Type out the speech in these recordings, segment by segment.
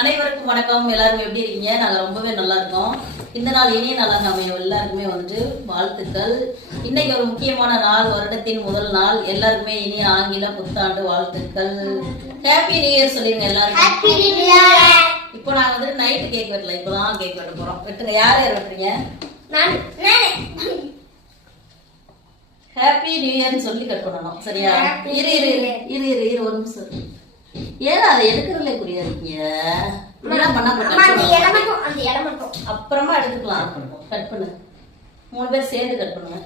அனைவருக்கும் வணக்கம். எல்லாரும் எப்படி இருக்கீங்க? நாங்க ரொம்பவே நல்லா இருக்கோம். இந்த நாள் இனிய நாளாக அமைய எல்லாருக்குமே வாழ்த்துக்கள். இன்னைக்கு ஒரு முக்கியமான நாள், வருடத்தின் முதல் நாள். எல்லாருக்குமே இனிய ஆங்கில புத்தாண்டு வாழ்த்துக்கள். ஹாப்பி நியூ இயர் சொல்லிருங்க எல்லாரும். இப்போ நாங்க நைட்டு கேக் வெட்டல, இப்பதான் கேக் வெட்ட போறோம். வெட்டுங்க. யார் யார் வெட்டுறீங்க? ஹாப்பி நியூ இயர்னு சொல்லி கட் பண்ணணும், சரியா? இரு இரு இரு இரு இரு இரு ஒரு நிமிஷம். ஏன்னா அதை எடுக்கிறதுல புரியா இருக்கீங்க. அப்புறமா எடுத்துக்கலாம். கட் பண்ணு. 3 பேர் சேர்ந்து கட் பண்ணுங்க.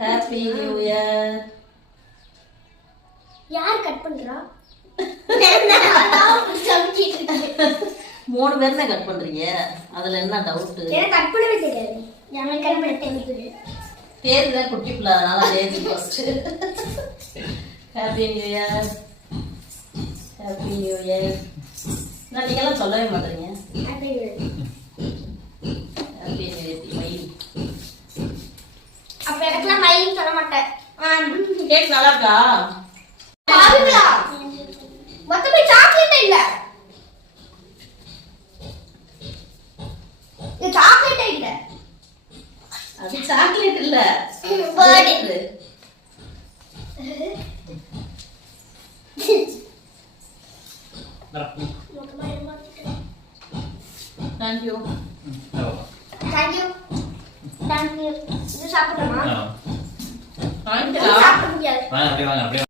Happy new year. யார் கட் பண்றா? 3 பேர் தான் கட் பண்றீங்க. அதுல என்ன டவுட்? எனக்கு கட் பண்ணவே தெரியாது. நான் கட் பண்ண தெரியாது. பேரு தான் குட்டி பிள்ளை, அதனால lazy first. Happy new year. Happy new year. நான் நீங்கெல்லாம் சொல்லவே மாட்டீங்க. Happy new year. மயில். அப்ப எனக்குலாம் மயில் சொல்ல மாட்டேன். கேக் நல்லா இருக்கா? பாருங்களா, மொத்தமே சாக்லேட் இல்ல. இது சாக்லேட் இல்ல. அது சாக்லேட் இல்ல, birthday. Thank you. Thank you. Thank you. இது சாப்பிடணுமா? வாங்கிக்கலாம். சாப்பிட முடியாது. வாங்க அப்படியே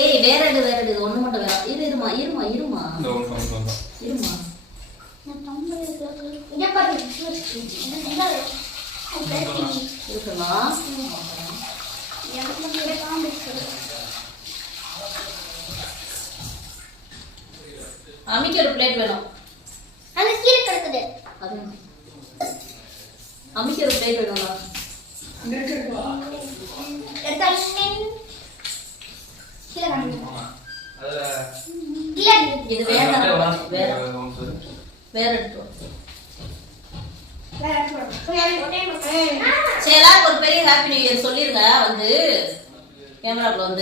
ஏய் வேற எடு ஒண்ணு மட்டும் வேற. இருமா இருமா இருமா இருமா. இங்க பாரு. இருக்குமா? அம்மிக்கு ஒரு பிளேட் வேணும். அந்த கீரை கிடக்குது. அது அம்மிக்கு ஒரு பிளேட் வேணும்மா. இது வேண்டாம், வேற எடுத்து. சரி, எல்லாரும் ஒரு பெரிய ஹாப்பி நியூ இயர் சொல்லிருங்க. கேமராக்குள்ள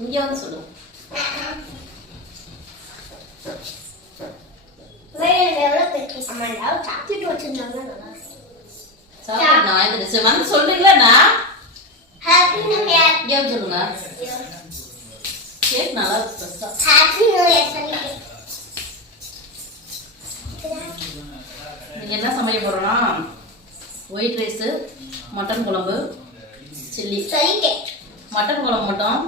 இங்க வந்து சொல்லு. சாப்பிட்டு நான் எந்திரிச்சு வந்து சொல்றீங்களா? ஏன் சொல்லுங்க. கேக் நல்லா நீங்க என்ன சமைக்க போறோம்னா, ஒயிட் ரைஸ், மட்டன் குழம்பு, சில்லி. மட்டன் குழம்பு மட்டும்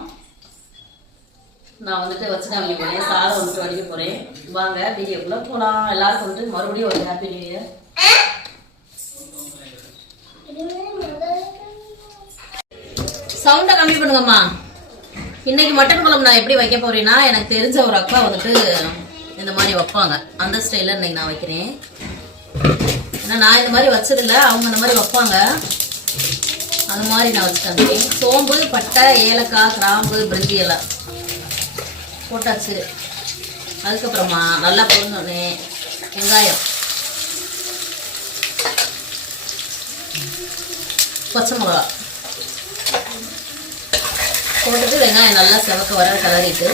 நான் வச்சுக்காம போறேன். சாதம் வடிக்க போறேன். வாங்க வீடியோக்குள்ள போலாம். எல்லாருக்கும் மறுபடியும் ஒரு ஹாப்பி நியூ இயர். சவுண்ட கம்மி பண்ணுங்கம்மா. இன்னைக்கு மட்டன் குழம்பு நான் எப்படி வைக்க போறேன்னா, எனக்கு தெரிஞ்ச ஒரு அக்கா இந்த மாதிரி வைப்பாங்க. அந்த ஸ்டைல இன்னைக்கு நான் வைக்கிறேன். ஏன்னா நான் இந்த மாதிரி வச்சதில்ல, அவங்க இந்த மாதிரி வைப்பாங்க. அந்த மாதிரி நான் வச்சுட்டேன். சோம்பு, பட்டை, ஏலக்காய், கிராம்பு, பிரிஞ்சி எல்லாம் போட்டாச்சு. அதுக்கப்புறமா நல்லா பொருந்தோடனே வெங்காயம், பச்சை மிளகா போட்டுட்டு வெங்காயம் நல்லா செவக்க வர கலரிட்டு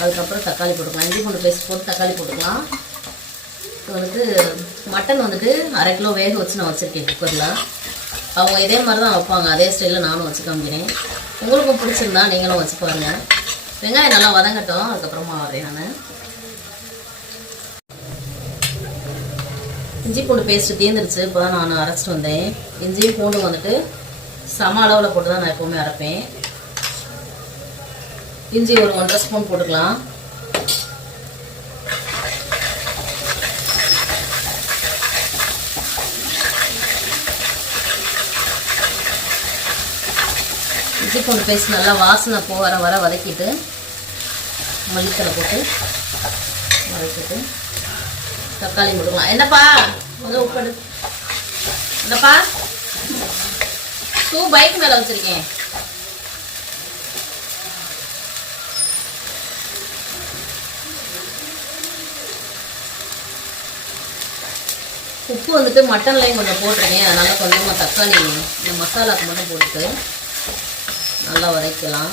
அதுக்கப்புறம் தக்காளி போட்டுக்கலாம். இஞ்சி பூண்டு பேஸ்ட் போட்டு தக்காளி போட்டுக்கலாம். மட்டன் 1/2 கிலோ வேக வச்சு நான் வச்சுருக்கேன் குக்கரில். அவங்க இதே மாதிரி தான் வைப்பாங்க. அதே ஸ்டைலில் நானும் வச்சு காமிக்கிறேன். உங்களுக்கும் பிடிச்சிருந்தா நீங்களும் வச்சு பாருங்க. வெங்காயம் நல்லா வதங்கட்டும், அதுக்கப்புறமா வரேன் நான். இஞ்சி பூண்டு பேஸ்ட்டு தீர்ந்துருச்சு. இப்போ தான் நான் அரைச்சிட்டு வந்தேன். இஞ்சி பூண்டு சம அளவில் போட்டு தான் நான் எப்போவுமே அரைப்பேன். இஞ்சி ஒரு 1.5 ஸ்பூன் போட்டுக்கலாம். இஞ்சி பூண்டு பேஸ்ட் நல்லா வாசனை வர வதக்கிட்டு மல்லித்தலை போட்டு வதக்கிட்டு தக்காளி போட்டுக்கலாம். என்னப்பா உப்பு எடு. என்னப்பா ஷூ பைக் மேலே வச்சிருக்கேன். உப்பு வந்துட்டு மட்டன்லையும் கொஞ்சம் போட்டிருக்கேன், அதனால் கொஞ்சமாக தக்காளி இந்த மசாலாவுக்கு மட்டும் போட்டு நல்லா வதக்கலாம்.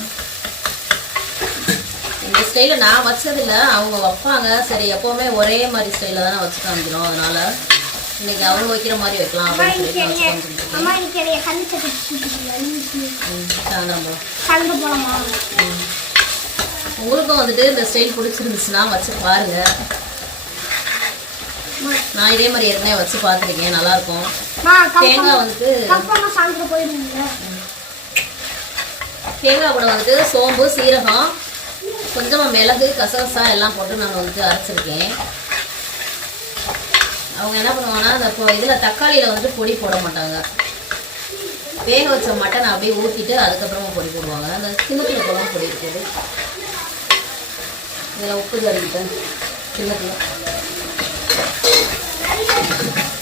இந்த ஸ்டைலில் நான் வச்சதில்லை, அவங்க வைப்பாங்க. சரி எப்போவுமே ஒரே மாதிரி ஸ்டைலில் தானே வச்சு காமிக்கிறோம், அதனால் இன்னைக்கு அவங்க வைக்கிற மாதிரி வைக்கலாம் அப்படின்னு சொல்லி வச்சு காமிச்சிருக்கேன். உங்களுக்கும் வந்துட்டு இந்த ஸ்டைல் பிடிச்சிருந்துச்சுன்னா வச்சு பாருங்க. நான் இதே மாதிரி ஏற்கனவே வச்சு பார்த்துருக்கேன், நல்லாயிருக்கும். தேங்காய் வந்துட்டு தேங்காய் கூட வந்துட்டு சோம்பு, சீரகம், கொஞ்சமாக மிளகு, கசகசா எல்லாம் போட்டு நான் வந்துட்டு அரைச்சிருக்கேன். அவங்க என்ன பண்ணுவாங்கன்னா அந்த இதில் தக்காளியில் வந்துட்டு பொடி போட மாட்டாங்க. வேக வச்ச மட்டன் அப்படியே ஊற்றிட்டு அதுக்கப்புறமா பொடி போடுவாங்க. அந்த கிண்ணத்தில் குழம்பு பொடி இருக்குது. இதில் உப்பு கறிக்கிட்டேன் கிண்ணத்தில்.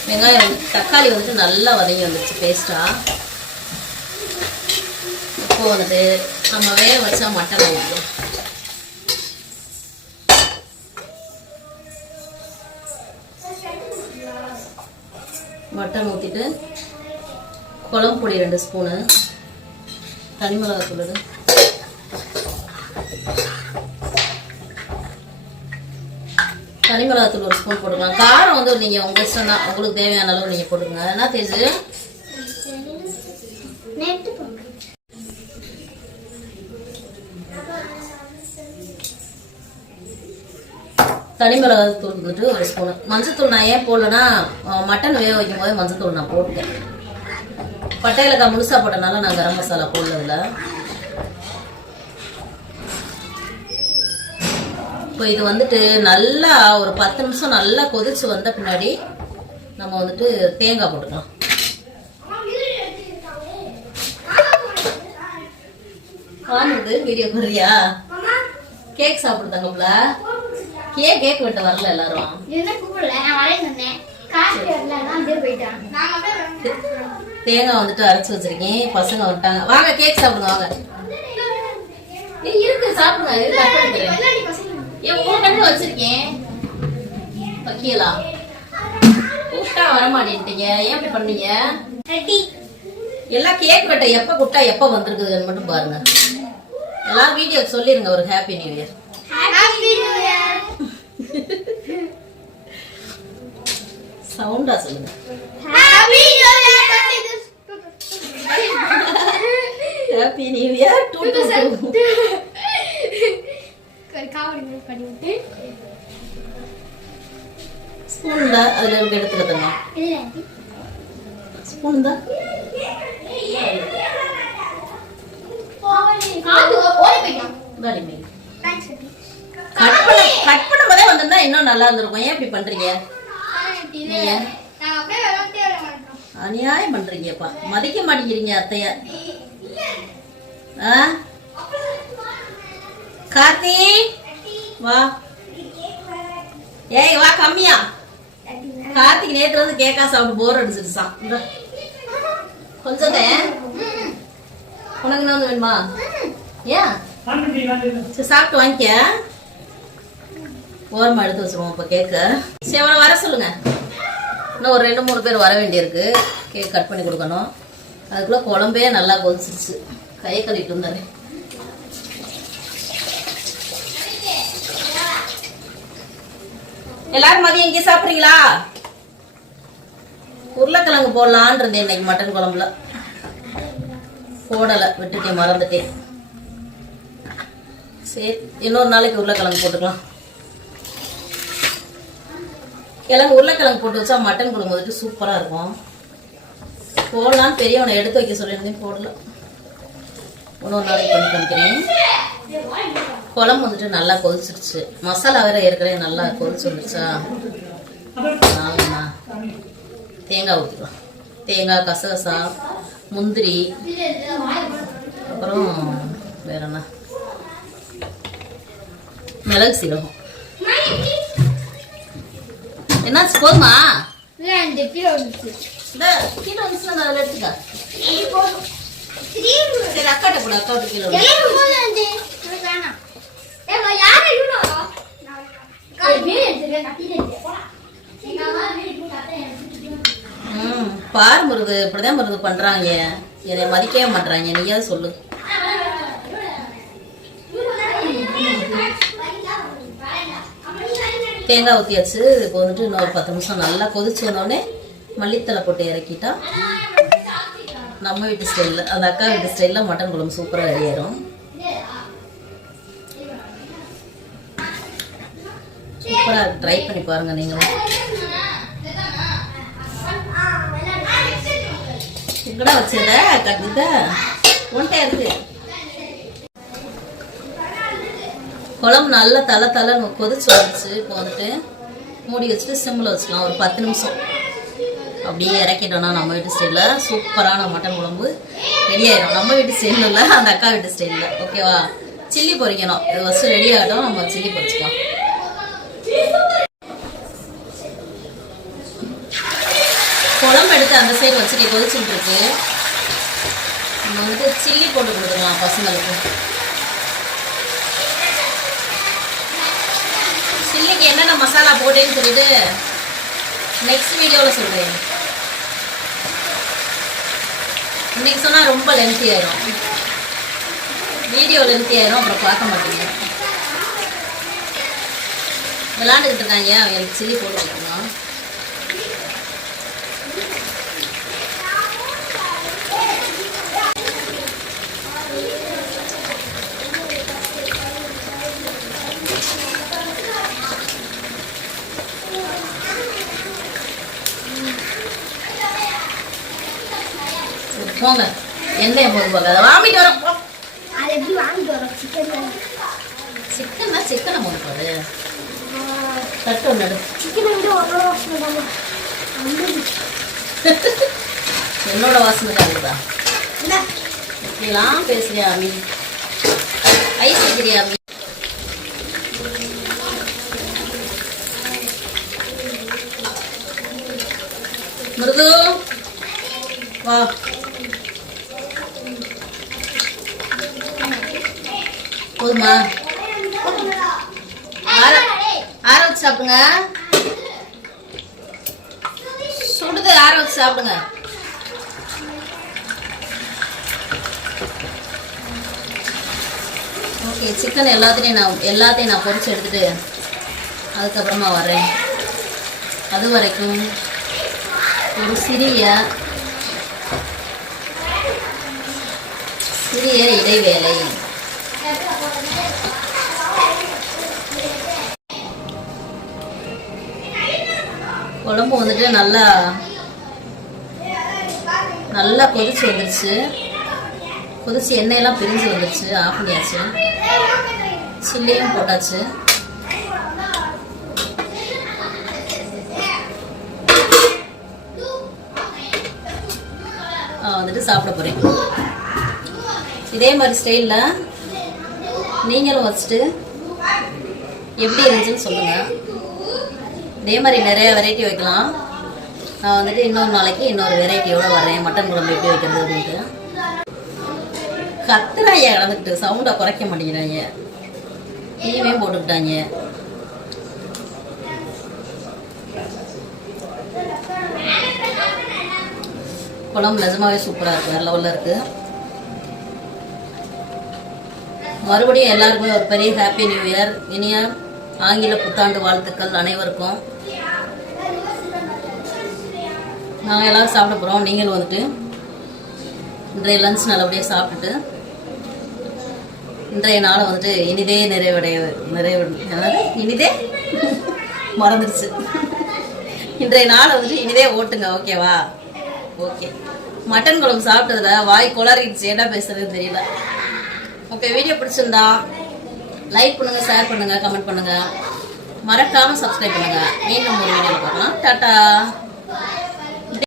வெங்காயம் தக்காளி வந்துட்டு நல்லா வதங்கி வந்துடுச்சு பேஸ்ட்டாக. இப்போ வந்துட்டு நம்ம வேக வச்சா மட்டன் ஊற்றுவோம். மட்டன் ஊற்றிட்டு குழம்பு பொடி 2 ஸ்பூனு, தனி மிளகாத்தூள், தனி மிளகாத்தூள் 1 ஸ்பூன் போட்டுக்கலாம். காரம் வந்து நீங்கள் உங்கள் இஷ்டம் தான், உங்களுக்கு தேவையான அளவு நீங்கள் போட்டுக்கோங்க. என்ன தேஜு? தனி மிளகாத்தூள் வந்துட்டு 1 ஸ்பூனு. மஞ்சத்தூள் நான் ஏன் போடலன்னா மட்டன் வேக வைக்கும் போது மஞ்சத்தூள் நான் போட்டேன். பட்டை ஏலக்காய் முழுசா போட்டனால நான் கரம் மசாலா போடல. இப்போ இது வந்துட்டு நல்லா ஒரு 10 நிமிஷம் நல்லா கொதிச்சு வந்த பின்னாடி நம்ம வந்துட்டு தேங்காய் போட்டுக்கலாம். வாங்குது வீடியோ போடுறியா? கேக் சாப்பிடுதாங்கல்ல? கேக் வெட்ட வரல எல்லாரும். தேங்காய் வந்துட்டு அரைச்சு வச்சிருக்கேன், பசங்க வந்துட்டாங்க. வாங்க கேக் சாப்பிடுங்க வாங்க. இருக்கு சாப்பிடுங்க. உங்களுக்கு வச்சிருக்கேன் வைக்கலாம். கூப்பிட்டா வரமாட்டேன்ட்டீங்க, ஏன் இப்படி பண்ணீங்க? எல்லாம் கேக் வெட்ட எப்ப கூப்பிட்டா எப்ப வந்திருக்குதுன்னு மட்டும் பாருங்க. எல்லாரும் வீடியோ சொல்லிருங்க ஒரு ஹாப்பி நியூ இயர். சவுண்டா சொல்லுங்க. Happy new year 2022. ஸ்பூன் தான் அதுல இருந்து எடுத்துக்கங்க. ஸ்பூன் தான் கட் பண்ணும்போதே வந்திருந்தா இன்னும் நல்லா இருந்திருக்கும். ஏன் இப்படி பண்றீங்க? நீங்க அநியாயம் பண்றீங்கப்பா, மதிக்க மாட்டேங்கிறீங்க அத்தைய. கார்த்தி வா. ஏய் வா கம்மியா. கார்த்திக் நேத்துல இருந்து கேக்கா சாப்பிட்டு போர் அடிச்சிருச்சான். கொஞ்சம் உனக்கு என்ன வேணுமா? ஏன் சாப்பிட்டு வாங்கிக்க. ஓரமா எடுத்து வச்சிருவோம் இப்ப கேக்கு. சரி அவனை வர சொல்லுங்க. இன்னும் ஒரு 2-3 பேர் வர வேண்டியிருக்கு. கேக் கட் பண்ணி கொடுக்கணும். அதுக்குள்ள குழம்பே நல்லா கொதிச்சிருச்சு. கையை கழுவிட்டு இருந்தாரு. எல்லாரும் மதியம் இங்கே சாப்பிடுறீங்களா? உருளைக்கிழங்கு போடலான் இருந்தேன் இன்னைக்கு மட்டன் குழம்புல. போடலை, விட்டுட்டேன், மறந்துட்டேன். சரி இன்னொரு நாளைக்கு உருளைக்கிழங்கு போட்டுக்கலாம். உருளைக்கிழங்கு போட்டு வச்சா மட்டன் குழம்பு வந்துட்டு சூப்பரா இருக்கும். போடலான்னு பெரியவனை எடுத்து வைக்க சொல்லியிருந்தேன், போடல. இன்னொரு நாளைக்கு பண்ணி காமிக்கிறேன். குழம்பு வந்துட்டு நல்லா கொதிச்சிருச்சு. மசாலா வேற ஏற்கனவே நல்லா கொதிச்சு வந்துருச்சா, தேங்காய் ஊற்றிக்கலாம். தேங்காய், கசகசா, முந்திரி, அப்புறம் வேற என்ன, மிளகு, சீரகம். என்னாச்சு போதுமா? கீழே வந்துச்சுன்னா நான் அதில் எடுத்துக்க. சரி அக்காட்ட கூட, அக்காட்ட கீழே பாரு முருது இப்படிதான் முருது பண்றாங்க, என்னை மதிக்கவே மாட்றாங்க. நீயாவது சொல்லு. தேங்காய் ஊற்றியாச்சு. இப்போ வந்துட்டு இன்னொரு 10 நிமிஷம் நல்லா கொதிச்சு வந்தோடனே மல்லித்தலை போட்டு இறக்கிட்டா நம்ம வீட்டு ஸ்டைலில், அந்த அக்கா வீட்டு ஸ்டைலில் மட்டன் குழம்பு சூப்பராக ரெடி ஆயிரும். சூப்பராக ட்ரை பண்ணி பாருங்க நீங்களும். இங்கடா வச்சத கட்டுக்க ஒன்ட்டே இருக்கு. குழம்பு நல்லா தலை கொதிச்சு வந்துச்சு. இப்போ வந்துட்டு மூடி வச்சுட்டு சிம்மில் வச்சுக்கலாம் ஒரு 10 நிமிஷம். அப்படியே இறக்கிட்டோம்னா நம்ம வீட்டு ஸ்டைலில் சூப்பரான மட்டன் குழம்பு ரெடி ஆயிடும். நம்ம வீட்டு ஸ்டைலில் இல்லை, அந்த அக்கா வீட்டு ஸ்டைலில். ஓகேவா? சில்லி பொரிக்கணும். இது ஃபஸ்ட்டு ரெடி ஆகட்டும், நம்ம சில்லி பொரிச்சுக்கலாம். குழம்பு எடுத்து அந்த சைடு வச்சுட்டு கொதிச்சுட்டு இருக்கு. நம்ம வந்துட்டு சில்லி போட்டு கொடுத்துக்கலாம் பசங்களுக்கு. சில்லிக்கு என்னென்ன மசாலா போட்டேன்னு சொல்லிட்டு நெக்ஸ்ட் வீடியோவில் சொல்கிறேன். இன்னைக்கு சொன்னால் ரொம்ப லென்த்தி ஆயிரும், வீடியோ லென்த்தி ஆயிரும், அப்புறம் பார்க்க மாட்டீங்க. விளாண்டுக்கிட்டு இருக்காங்க, அவங்களுக்கு சில்லி போட்டு கொடுக்கணும். போங்க, எண்ணெயை போது பார்க்காத, வாமிட்டு வரும். அது எப்படி வாங்கிட்டு வரோம்? சிக்கன்னா சிக்கனை போது பாரு. தட்டு ஒன்று எடு. சிக்கனை விட உங்களோட வாசனை தாங்க. என்னோட வாசனை இருக்குதா? இப்படிலாம் பேசுறியா அம்மி? ஐஸ் வைக்கிறியா அம்மி? மிருது வா. போதுமா? ஆற வச்சு சாப்பிடுங்க. சுடுது, ஆற வச்சு சாப்பிடுங்க. ஓகே, சிக்கன் எல்லாத்தையும் நான் பொரிச்சு எடுத்துட்டு அதுக்கப்புறமா வரேன். அது வரைக்கும் ஒரு சிறிய இடைவேளை. குழம்பு வந்துட்டு நல்லா கொதிச்சு வந்துருச்சு. கொதிச்சு எண்ணெயெல்லாம் பிரிஞ்சு வந்துருச்சு. ஆஃப் பண்ணியாச்சு. சில்லியும் போட்டாச்சு. வந்துட்டு சாப்பிட போறேன். இதே மாதிரி ஸ்டைலில் நீங்களும் வச்சுட்டு எப்படி இருந்துச்சுன்னு சொல்லுங்க. இதே மாதிரி நிறைய வெரைட்டி வைக்கலாம். நான் வந்துட்டு இன்னொரு நாளைக்கு இன்னொரு வெரைட்டியோட வரேன். மட்டன் குழம்பு எப்படி வைக்கிறது அப்படின்ட்டு. கத்துறாங்க கலந்துக்கிட்டு, சவுண்டை குறைக்க மாட்டேங்கிறாங்க. டீவே போட்டுக்கிட்டாங்க. குழம்பு நிஜமாவே சூப்பராக இருக்கு, வேற லெவலில் இருக்கு. மறுபடியும் எல்லாருக்குமே ஒரு பெரிய ஹாப்பி நியூ இயர், இனிய ஆங்கில புத்தாண்டு வாழ்த்துக்கள் அனைவருக்கும். நாங்கள் எல்லாரும் சாப்பிட போகிறோம். நீங்களும் வந்துட்டு இன்றைய லஞ்ச் நல்லபடியாக சாப்பிட்டுட்டு இன்றைய நாளை வந்துட்டு இனிதே இனிதே மறந்துடுச்சு. இன்றைய நாளை வந்துட்டு இனிதே ஓட்டுங்க. ஓகேவா? ஓகே. மட்டன் குழம்பு சாப்பிட்டதுல வாய் கொளறிடுச்சு, என்ன பேசுறதுன்னு தெரியல. ஓகே, வீடியோ பிடிச்சிருந்தா லைக் பண்ணுங்க, ஷேர் பண்ணுங்க, கமெண்ட் பண்ணுங்க, மறக்காம சப்ஸ்கிரைப் பண்ணுங்க. மீண்டும் ஒரு வீடியோவில் பார்க்கலாம். டாடா.